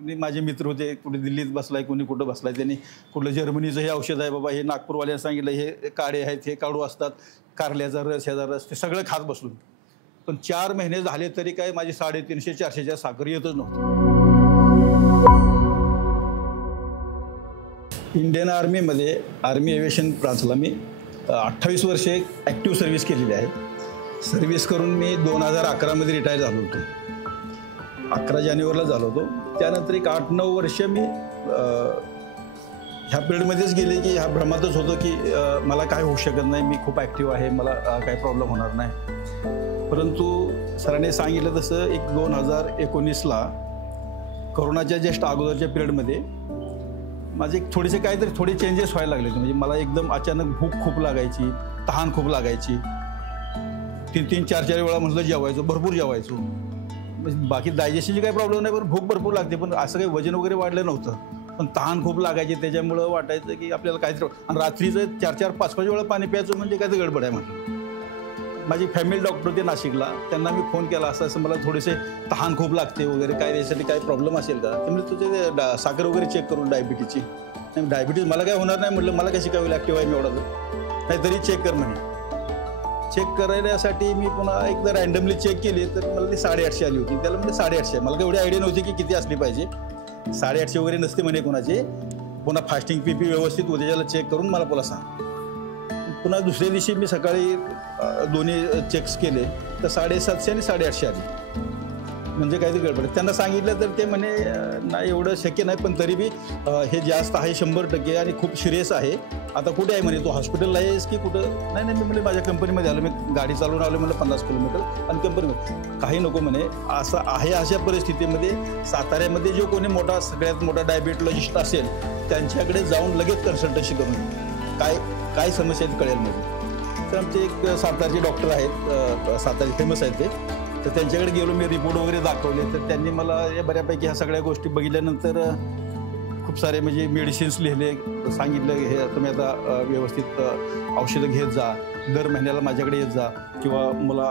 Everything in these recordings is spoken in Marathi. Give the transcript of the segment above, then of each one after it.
कुणी माझे मित्र होते, कुठे दिल्लीत बसलाय, कुणी कुठं बसलाय, त्यांनी कुठलं जर्मनीचं हे औषध आहे बाबा, हे नागपूरवाल्यानं सांगितलं, हे काळे आहेत, हे काढू असतात, कारल्याचा रस, ह्याचा रस, ते सगळं खात बसलो. पण 4 महिने झाले तरी काय माझी 350-400च्या साखर येतच नव्हती. इंडियन आर्मीमध्ये आर्मी एव्हिएशन ब्रांचला मी 28 वर्षे ॲक्टिव्ह सर्व्हिस केलेली आहे. सर्व्हिस करून मी 2011मध्ये रिटायर झालो होतो. 11 जानेवारीला झालो होतो. त्यानंतर एक 8-9 वर्ष मी ह्या फील्डमध्येच गेले की ह्या भ्रमातच होतो की मला काय होऊ शकत नाही, मी खूप ॲक्टिव्ह आहे, मला काही प्रॉब्लेम होणार नाही. परंतु सरांनी सांगितलं तसं 2019ला कोरोनाच्या जस्ट अगोदरच्या पिरियडमध्ये माझे थोडे चेंजेस व्हायला लागले. म्हणजे मला एकदम अचानक भूक खूप लागायची, तहान खूप लागायची. 3-3, 4-4 वेळा म्हटलं जेवायचो, भरपूर जेवायचो. बाकी डायजेशनची काही प्रॉब्लेम नाही, पण भूक भरपूर लागते. पण असं काही वजन वगैरे वाढलं नव्हतं, पण तहान खूप लागायची. त्याच्यामुळं वाटायचं की आपल्याला काहीतरी. आणि रात्रीचं 4-4, 5-5 वेळा पाणी प्यायचं म्हणजे काहीतरी गडबड आहे म्हटलं. माझी फॅमिली डॉक्टर होते नाशिकला, त्यांना मी फोन केला, असं मला थोडेसे तहान खूप लागते वगैरे, काय त्यासाठी काही प्रॉब्लेम असेल का? ते म्हणजे तुझे साखर वगैरे चेक करून डायबिटीजची. नाही डायबिटीज मला काय होणार नाही म्हटलं, मला कशी काय होईल, ॲक्टिव्ह आहे मी एवढा. नाही तरी चेक कर म्हणे. चेक करायसाठी मी पुन्हा एकदा रँडमली चेक केली तर मला ती 850 आली होती. त्याला म्हणजे 850. मला काही एवढी आयडिया नव्हती की किती असली पाहिजे. 850 वगैरे नसते म्हणे कोणाचे. पुन्हा फास्टिंग पीपी व्यवस्थित होते, त्याला चेक करून मला पुन्हा सांग. पुन्हा दुसऱ्या दिवशी मी सकाळी दोन्ही चेक्स केले तर 750 आणि 850 आली. म्हणजे काहीतरी गडबड. त्यांना सांगितलं तर ते म्हणे नाही एवढं शक्य नाही, पण तरी बी हे जास्त आहे 100% आणि खूप सिरियस आहे. आता कुठे आहे म्हणे, तू हॉस्पिटलला आहेस की कुठं? नाही मी म्हणजे माझ्या कंपनीमध्ये आलो, मी गाडी चालवून आलो म्हणलं 50 किलोमीटर आणि कंपनीमध्ये. काही नको म्हणे, असं आहे. अशा परिस्थितीमध्ये साताऱ्यामध्ये जो कोणी सगळ्यात मोठा डायबिटॉलॉजिस्ट असेल त्यांच्याकडे जाऊन लगेच कन्सल्टन्सी करून काय समस्या आहेत कळेल म्हणजे. तर आमचे एक सातारचे डॉक्टर आहेत, सातारचे फेमस आहेत ते, तर त्यांच्याकडे गेलो. मी रिपोर्ट वगैरे दाखवले तर त्यांनी मला बऱ्यापैकी ह्या सगळ्या गोष्टी बघितल्यानंतर खूप सारे म्हणजे मेडिसिन्स लिहिले, सांगितलं हे तुम्ही आता व्यवस्थित औषधं घेत जा, दर महिन्याला माझ्याकडे येत जा, किंवा मला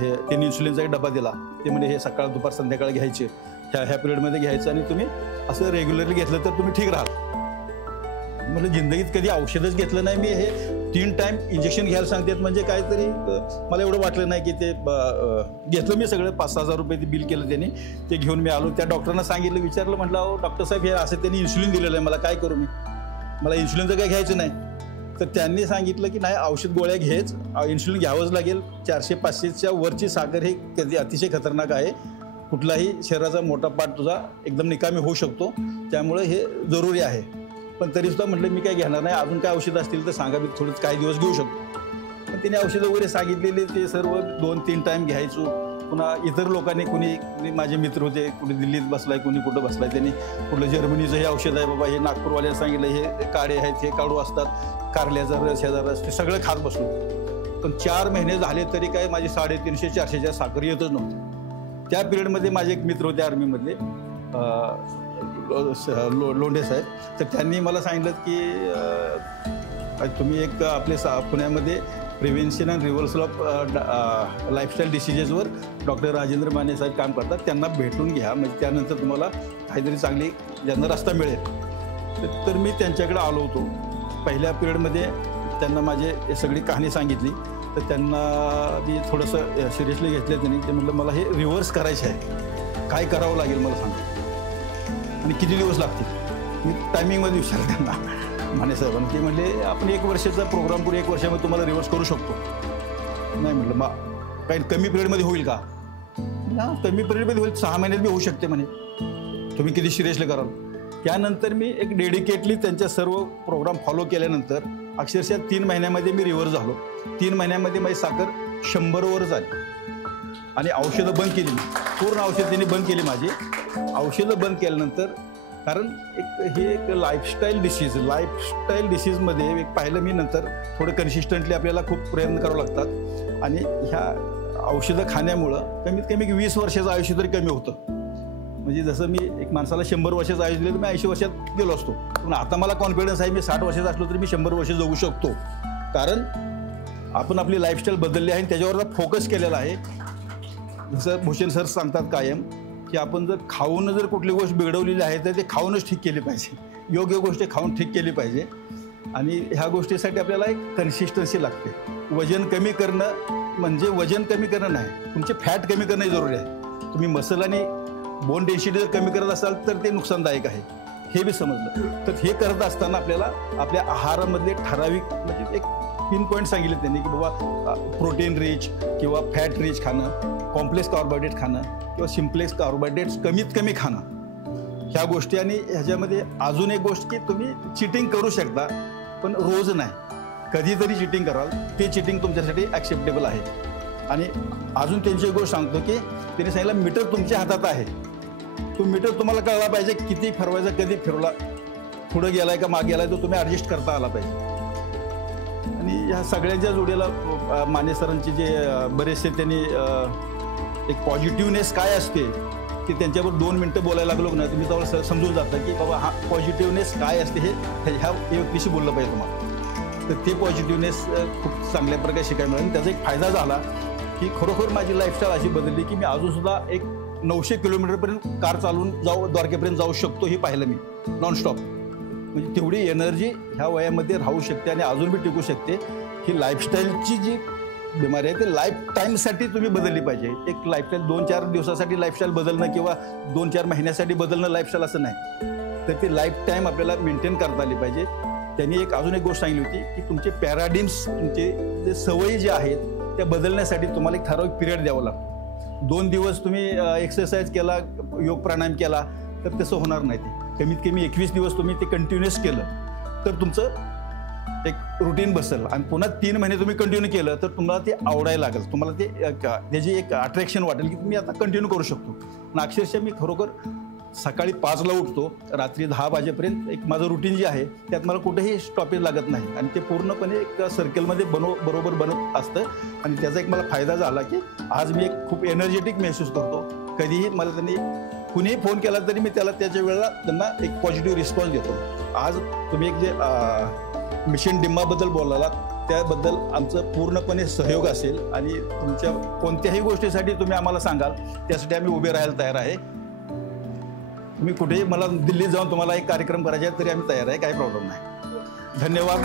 त्यांनी इन्सुलिनचा एक डबा दिला. ते म्हणजे हे सकाळ दुपार संध्याकाळ घ्यायचे, ह्या पिरियडमध्ये घ्यायचं, आणि तुम्ही असं रेग्युलरली घेतलं तर तुम्ही ठीक राहाल. म्हणजे जिंदगीत कधी औषधच घेतलं नाही मी. हे 3 टाईम इंजेक्शन घ्यायला सांगतात म्हणजे काहीतरी मला एवढं वाटलं नाही की ते घेतलं मी सगळं. 5-6 हजार रुपये ते बिल केलं त्यांनी. ते घेऊन मी आलो. त्या डॉक्टरांना सांगितलं, विचारलं, म्हटलं अहो डॉक्टर साहेब हे असं त्यांनी इन्सुलिन दिलेलं आहे, मला काय करू मी, मला इन्सुलिनचं काही घ्यायचं नाही. तर त्यांनी सांगितलं की नाही औषध गोळ्या घेच, इन्सुलिन घ्यावंच लागेल. 400-500च्या वरची साखर हे कधी अतिशय खतरनाक आहे. कुठलाही शरीराचा मोठा पार्ट तुझा एकदम निकामी होऊ शकतो, त्यामुळे हे जरुरी आहे. पण तरीसुद्धा म्हटलं मी काय घेणार नाही, अजून काय औषधं असतील तर सांगा, मी थोडं काही दिवस घेऊ शकतो. पण तिने औषधं वगैरे सांगितलेले ते सर्व 2-3 टाईम घ्यायचो. पुन्हा इतर लोकांनी कुणी माझे मित्र होते, कुठे दिल्लीत बसलाय, कुणी कुठं बसलाय, त्यांनी कुठलं जर्मनीचं हे औषध आहे बाबा, हे नागपूरवाल्यानं सांगितलं, हे काळे आहेत, हे काढू असतात, कारल्याचा रस, ह्याचा रस, ते सगळं खात बसलो. पण 4 महिने झाले तरी काय माझी 350-400च्या साखर येतच नव्हती. त्या पिरियडमध्ये माझे एक मित्र होते आर्मीमधले, लोंढे साहेब. तर त्यांनी मला सांगितलं की तुम्ही एक आपले पुण्यामध्ये prevention and reversal of lifestyle डिसिजेसवर डॉक्टर राजेंद्र माने साहेब काम करतात, त्यांना भेटून घ्या, म्हणजे त्यानंतर तुम्हाला काहीतरी चांगली ज्यांना रस्ता मिळेल. तर मी त्यांच्याकडे आलो होतो. पहिल्या पिरियडमध्ये त्यांना माझे सगळी कहाणी सांगितली. तर त्यांना मी थोडंसं सिरियसली घेतलं त्यांनी. ते म्हटलं मला हे रिव्हर्स करायचं आहे, काय करावं लागेल मला सांगा आणि किती दिवस लागतील. मी टायमिंगमध्ये विचारलं त्यांना माने साहेबांना. ते म्हणले आपण 1 वर्षाचा प्रोग्राम पुढे 1 वर्षामध्ये तुम्हाला रिव्हर्स करू शकतो. नाही म्हटलं मग काही कमी पिरियडमध्ये होईल का? कमी पिरियडमध्ये होईल, 6 महिन्यात बी होऊ शकते म्हणे, तुम्ही किती सिरियसली कराल. त्यानंतर मी एक डेडिकेटली त्यांच्या सर्व प्रोग्राम फॉलो केल्यानंतर अक्षरशः 3 महिन्यामध्ये मी रिव्हर्स झालो. 3 महिन्यामध्ये माझी साखर 100वर झाली. आणि औषधं बंद केली, पूर्ण औषधं त्यांनी बंद केली माझी. औषधं बंद केल्यानंतर, कारण एक लाईफस्टाईल डिसीजमध्ये एक पाहिलं मी नंतर, थोडं कन्सिस्टंटली आपल्याला खूप प्रयत्न करावे लागतात. आणि ह्या औषधं खाण्यामुळं कमीत कमी 20 वर्षाचं आयुष्य तरी कमी होतं. म्हणजे जसं मी एक माणसाला 100 वर्षाचं आयुष्य दिलं तर मी 80 वर्षात गेलो असतो. पण आता मला कॉन्फिडन्स आहे, मी 60 वर्षाचा असलो तरी मी 100 वर्ष जगू शकतो. कारण आपण आपली लाईफस्टाईल बदलली आहे आणि त्याच्यावर फोकस केलेला आहे. जसं भूषण सर सांगतात कायम की आपण जर खाऊन जर कुठली गोष्ट बिघडवलेली आहे तर ते खाऊनच ठीक केली पाहिजे, योग्य गोष्टी खाऊन ठीक केली पाहिजे. आणि ह्या गोष्टीसाठी आपल्याला एक कन्सिस्टन्सी लागते. वजन कमी करणं म्हणजे वजन कमी करणं नाही, तुमचे फॅट कमी करणं जरुरी आहे. तुम्ही मसल आणि बोन डेन्सिटी जर कमी करत असाल तर ते नुकसानदायक आहे, हे बी समजलं. तर हे करत असताना आपल्याला आपल्या आहारामधले ठराविक म्हणजे एक पिन पॉईंट सांगितले त्यांनी की बाबा प्रोटीन रिच किंवा फॅट रिच खाणं, कॉम्प्लेक्स कार्बोहायड्रेट खाणं किंवा सिम्प्लेक्स कार्बोहायड्रेट्स कमीत कमी खाणं, ह्या गोष्टी. आणि ह्याच्यामध्ये अजून एक गोष्ट की तुम्ही चिटिंग करू शकता पण रोज नाही, कधीतरी चिटिंग कराल, ते चिटिंग तुमच्यासाठी ॲक्सेप्टेबल आहे. आणि अजून त्यांची एक गोष्ट सांगतो की त्यांनी सांगितलं मीटर तुमच्या हातात आहे, तो मीटर तुम्हाला कळला पाहिजे किती फिरवायचा, कधी फिरवला, पुढं गेलाय का मागे गेलाय, तो तुम्ही ॲडजस्ट करता आला पाहिजे. आणि ह्या सगळ्यांच्या जोडीला माने सरांचे जे बरेचसे त्यांनी एक पॉझिटिव्हनेस काय असते की त्यांच्यावर 2 मिनटं बोलायला लागलो ना तुम्ही तेव्हा समजून जाता की बाबा हा पॉझिटिव्हनेस काय असते हे ह्या व्यक्तीशी बोललं पाहिजे तुम्हाला. तर ते पॉझिटिव्हनेस खूप चांगल्या प्रकारे शिकायला मिळालं. त्याचा एक फायदा झाला की खरोखर माझी लाईफस्टाईल अशी बदलली की मी अजूनसुद्धा एक 900 किलोमीटरपर्यंत कार चालवून द्वारकेपर्यंत जाऊ शकतो हे पाहिलं मी नॉनस्टॉप. म्हणजे तेवढी एनर्जी ह्या वयामध्ये राहू शकते आणि अजून बी टिकू शकते. ही लाईफस्टाईलची जी बिमारी आहे ते लाईफ टाईमसाठी तुम्ही बदलली पाहिजे. एक लाईफस्टाईल 2-4 दिवसासाठी लाईफस्टाईल बदलणं किंवा 2-4 महिन्यासाठी बदलणं लाईफस्टाईल असं नाही, तर ती लाईफ टाईम आपल्याला मेंटेन करता आली पाहिजे. त्यांनी अजून एक गोष्ट सांगितली होती की तुमचे पॅराडिम्स, तुमचे जे सवयी ज्या आहेत त्या बदलण्यासाठी तुम्हाला एक ठराविक पिरियड द्यावा लागतो. 2 दिवस तुम्ही एक्सरसाइज केला, योग प्राणायाम केला तर तसं होणार नाही. ते कमीत कमी 21 दिवस तुम्ही ते कंटिन्युअस केलं तर तुमचं एक रुटीन बसेल. आणि पुन्हा 3 महिने तुम्ही कंटिन्यू केलं तर तुम्हाला ते आवडायला लागेल, तुम्हाला ते त्याची एक अट्रॅक्शन वाटेल की तुम्ही आता कंटिन्यू करू शकतो. आणि अक्षरशः मी खरोखर सकाळी 5ला उठतो, रात्री 10 वाजेपर्यंत एक माझं रुटीन जे आहे त्यात मला कुठेही स्टॉपेज लागत नाही आणि ते पूर्णपणे एक सर्कलमध्ये बरोबर बनत असतं. आणि त्याचा एक मला फायदा झाला की आज मी एक खूप एनर्जेटिक महसूस करतो. कधीही मला त्यांनी कुणीही फोन केला तरी मी त्याच्या वेळेला त्यांना एक पॉझिटिव्ह रिस्पॉन्स देतो. आज तुम्ही एक जे मिशन डिम्बाबद्दल बोलाला त्याबद्दल आमचं पूर्णपणे सहयोग असेल आणि तुमच्या कोणत्याही गोष्टीसाठी तुम्ही आम्हाला सांगाल त्यासाठी आम्ही उभे राहायला तयार आहे. तुम्ही कुठेही मला दिल्लीत जाऊन तुम्हाला एक कार्यक्रम करायचा आहे तरी आम्ही तयार आहे, काही प्रॉब्लेम नाही. धन्यवाद.